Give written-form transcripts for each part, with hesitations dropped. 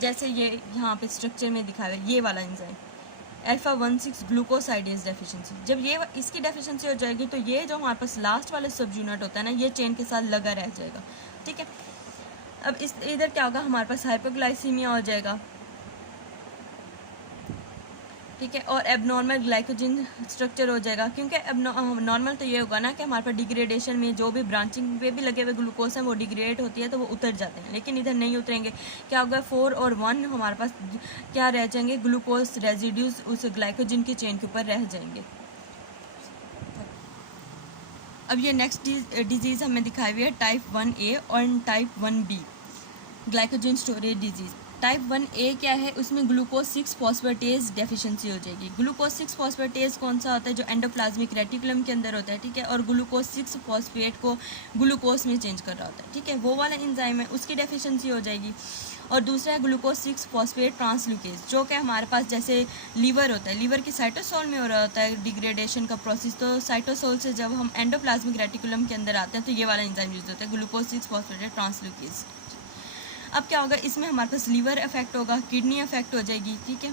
जैसे ये यहाँ पे स्ट्रक्चर में दिखा हुआ है ये वाला एंजाइम अल्फा 1,6 ग्लूकोसाइडेज डेफिशिएंसी, जब ये इसकी डेफिशिएंसी हो जाएगी तो ये जो हमारे पास लास्ट वाला सब यूनिट होता है ना, ये चेन के साथ लगा रह जाएगा। ठीक है, अब इस इधर क्या होगा, हमारे पास हाइपोग्लाइसीमिया हो जाएगा। ठीक है, और एबनॉर्मल ग्लाइकोजन स्ट्रक्चर हो जाएगा, क्योंकि नॉर्मल तो ये होगा ना कि हमारे पास डिग्रेडेशन में जो भी ब्रांचिंग पे भी लगे हुए ग्लूकोज हैं वो डिग्रेड होती है तो वो उतर जाते हैं, लेकिन इधर नहीं उतरेंगे। क्या होगा, 4 और 1 हमारे पास क्या रह जाएंगे, ग्लूकोज रेजिड्यूज उस ग्लाइकोजन की चेन के ऊपर रह जाएंगे। अब ये नेक्स्ट डिजीज़ हमें दिखाई हुई है टाइप 1A और type 1B glycogen storage disease. Type 1A क्या है, उसमें ग्लूकोज 6 फॉस्फेटेज डेफिशिएंसी हो जाएगी। ग्लूकोज 6 फॉस्फेटेज कौन सा होता है, जो एंडोप्लाज्मिक रेटिकुलम के अंदर होता है। ठीक है, और ग्लूकोज 6 फॉस्फेट को ग्लूकोज में चेंज कर रहा होता है। ठीक है, वो वाला एंजाइम है, उसकी डेफिशिएंसी हो जाएगी। और दूसरा है ग्लूकोज 6 फॉस्फेट ट्रांसल्यूकेज, जो कि हमारे पास जैसे लीवर होता है, लीवर की साइटोसोल में हो रहा होता है डिग्रेडेशन का प्रोसेस, तो साइटोसोल से जब हम एंडोप्लाज्मिक रेटिकुलम के अंदर आते हैं तो ये वाला एंजाइम यूज होता है, ग्लूकोज 6 फॉस्फेट ट्रांसल्यूकेज। अब क्या होगा, इसमें हमारे पास लीवर इफेक्ट होगा, किडनी इफेक्ट हो जाएगी। ठीक है,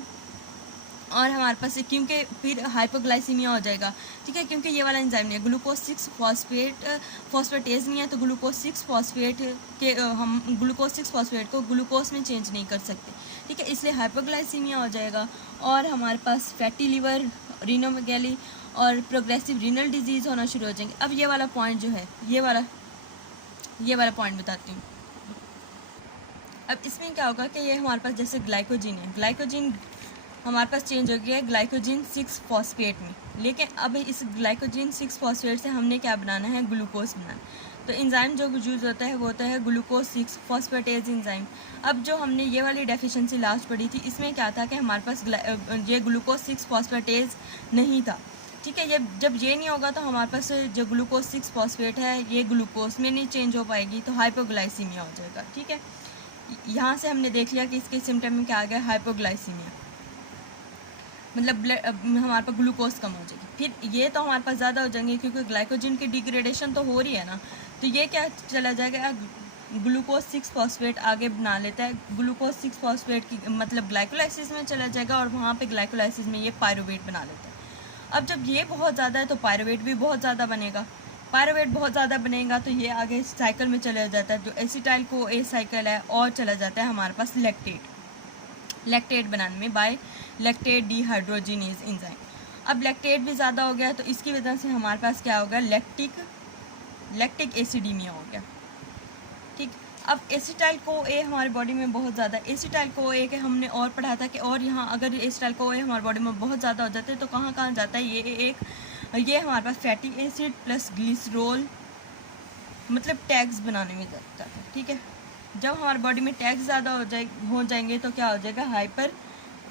और हमारे पास क्योंकि फिर हाइपोग्लाइसीमिया हो जाएगा। ठीक है, क्योंकि ये वाला एंजाइम नहीं है, ग्लूकोज 6 फॉस्फेटेज नहीं है, तो ग्लूकोज 6 फॉस्फेट के हम ग्लूकोज 6 फॉस्फेट को ग्लूकोज में चेंज नहीं कर सकते। ठीक है, इसलिए हाइपोग्लाइसीमिया हो जाएगा और हमारे पास फैटी लिवर, रीनोमेगैली और प्रोग्रेसिव रीनल डिजीज़ होना शुरू हो जाएंगे। अब ये वाला पॉइंट जो है, ये वाला पॉइंट बताती हूँ। अब इसमें क्या होगा कि ये हमारे पास जैसे ग्लाइकोजिन है, ग्लाइकोजिन हमारे पास चेंज हो गया है ग्लाइकोजिन 6 फॉस्फेट में, लेकिन अब इस ग्लाइकोजिन 6 फॉस्फेट से हमने क्या बनाना है, ग्लूकोज बनाना। तो एंजाइम जो यूज होता है वो होता है ग्लूकोज 6 फॉस्फेटेज एंजाइम। अब जो हमने ये वाली डेफिशिएंसी लास्ट पढ़ी थी, इसमें क्या था कि हमारे पास ये ग्लूकोज 6 फॉस्फेटेज नहीं था। ठीक है, जब ये नहीं होगा तो हमारे पास जो ग्लूकोज 6 फॉस्फेट है ये ग्लूकोज में नहीं चेंज हो पाएगी, तो हाइपोग्लाइसीमिया हो जाएगा। ठीक है, यहाँ से हमने देख लिया कि इसके सिम्टम में क्या आ गया, हाइपोग्लाइसीमिया, मतलब ब्लड हमारे पास ग्लूकोज कम हो जाएगी। फिर ये तो हमारे पास ज़्यादा हो जाएंगे क्योंकि ग्लाइकोजन की डिग्रेडेशन तो हो रही है ना, तो ये क्या चला जाएगा, ग्लूकोज 6 फॉस्फेट आगे बना लेता है, ग्लूकोज 6 फॉस्फेट की मतलब ग्लाइकोलाइसिस में चला जाएगा और वहाँ पे ग्लाइकोलाइसिस में ये पायरुवेट बना लेता है। अब जब ये बहुत ज़्यादा है तो पायरुवेट भी बहुत ज़्यादा बनेगा, पायरुवेट बहुत ज़्यादा बनेगा तो ये आगे साइकिल में चला जाता है, जो एसिटाइल को ए साइकिल है, और चला जाता है हमारे पास लैक्टेट बनाने में बाय लैक्टेट डिहाइड्रोजिनेज एंजाइम। अब लैक्टेट भी ज़्यादा हो गया तो इसकी वजह से हमारे पास क्या होगा, लैक्टिक एसिडीमिया हो गया। ठीक, अब एसिटाइल को ए हमारी बॉडी में बहुत ज़्यादा, एसिटाइल को ए के हमने और पढ़ा था कि और यहाँ अगर एसिटाइल को ए हमारी बॉडी में बहुत ज़्यादा हो जाते हैं तो कहाँ कहाँ जाता है, ये हमारे पास फैटी एसिड प्लस ग्लिसरॉल मतलब टैग्स बनाने में जाता है। ठीक है, जब हमारी बॉडी में टैग्स ज़्यादा हो जाएंगे तो क्या हो जाएगा, हाइपर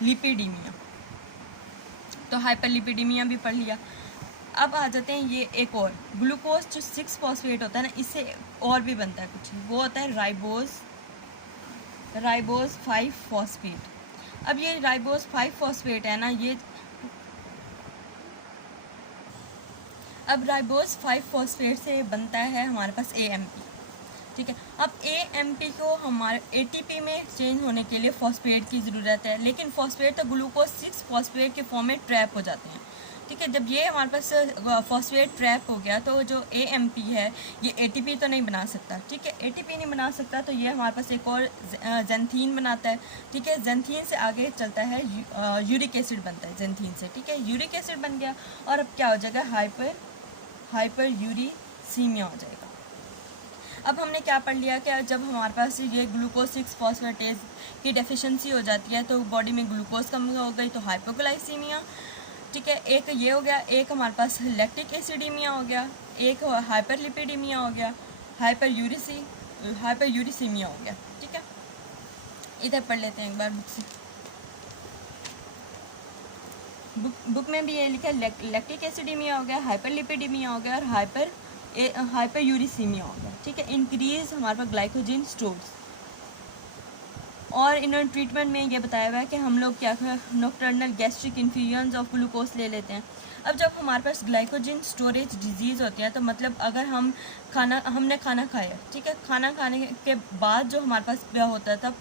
लिपिडीमिया। तो हाइपर लिपिडीमिया भी पढ़ लिया। अब आ जाते हैं ये एक और ग्लूकोज जो 6 फॉस्फेट होता है ना, इससे और भी बनता है कुछ, वो होता है राइबोज 5 फॉस्फेट। अब ये राइबोज 5 फॉस्फेट है ना, ये अब राइबोज 5 फॉस्फेट से बनता है हमारे पास AMP। ठीक है, अब AMP को हमारे ATP में चेंज होने के लिए फॉस्फेट की ज़रूरत है, लेकिन फॉस्फेट तो ग्लूकोज 6 फॉस्फेट के फॉर्म में ट्रैप हो जाते हैं। ठीक है, जब ये हमारे पास फॉस्फेट ट्रैप हो गया तो जो AMP है ये ATP तो नहीं बना सकता। ठीक है, ATP नहीं बना सकता तो ये हमारे पास एक और जेंथीन बनाता है। ठीक है, जेंथीन से आगे चलता है यूरिक एसिड बनता है जेंथीन से। ठीक है, यूरिक एसिड बन गया और अब क्या हो जाएगा, हाइपर यूरिसीमिया हो जाएगा। अब हमने क्या पढ़ लिया कि जब हमारे पास ये ग्लूकोज 6 फॉस्फेटेज की डेफिशिएंसी हो जाती है तो बॉडी में ग्लूकोज कम हो गई तो हाइपोग्लाइसीमिया। ठीक है, एक ये हो गया, एक हमारे पास लैक्टिक एसिडीमिया हो गया, एक हाइपर लिपिडीमिया हो गया, हाइपर यूरिसीमिया हो गया। ठीक है, इधर पढ़ लेते हैं एक बार बुक से। बुक में भी ये लिखा है लैक्टिक एसिडीमिया हो गया, हाइपर लिपिडीमिया हो गया और हाइपर यूरिसीमिया हो गया। ठीक है, इंक्रीज हमारे पास ग्लाइकोजन स्टोर्स। और इन्होंने ट्रीटमेंट में ये बताया हुआ है कि हम लोग क्या nocturnal gastric infusion of glucose ले लेते हैं। अब जब हमारे पास ग्लाइकोजन स्टोरेज डिजीज़ होती है तो मतलब अगर हमने खाना खाया, ठीक है, खाना खाने के बाद जो हमारे पास क्या होता है तब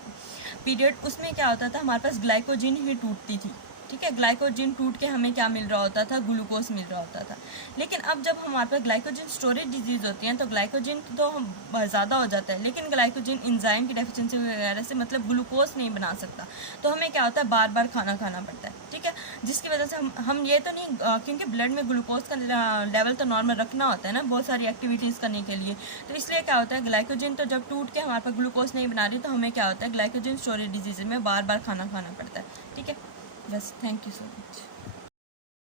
पीरियड, उसमें क्या होता था, हमारे पास ग्लाइकोजन ही टूटती थी, ठीक है। ग्लाइकोजन टूट के हमें क्या मिल रहा होता था, ग्लूकोज मिल रहा होता था। लेकिन अब जब हमारे पास ग्लाइकोजन स्टोरेज डिजीज़ होती है तो ग्लाइकोजन तो ज़्यादा हो जाता है, लेकिन ग्लाइकोजन एंजाइम की डेफिशिएंसी वगैरह से मतलब ग्लूकोज नहीं बना सकता, तो हमें क्या होता है, बार बार खाना खाना पड़ता है, ठीक है। जिसकी वजह से हम ये तो नहीं, क्योंकि ब्लड में ग्लूकोज का लेवल तो नॉर्मल रखना होता है ना बहुत सारी एक्टिविटीज़ करने के लिए, तो इसलिए क्या होता है, ग्लाइकोजन तो जब टूट के हमारे पास ग्लूकोज नहीं बना रही तो हमें क्या होता है, ग्लाइकोजन स्टोरेज डिजीज़ में बार बार खाना खाना पड़ता है, ठीक है। बस, थैंक यू सो मच।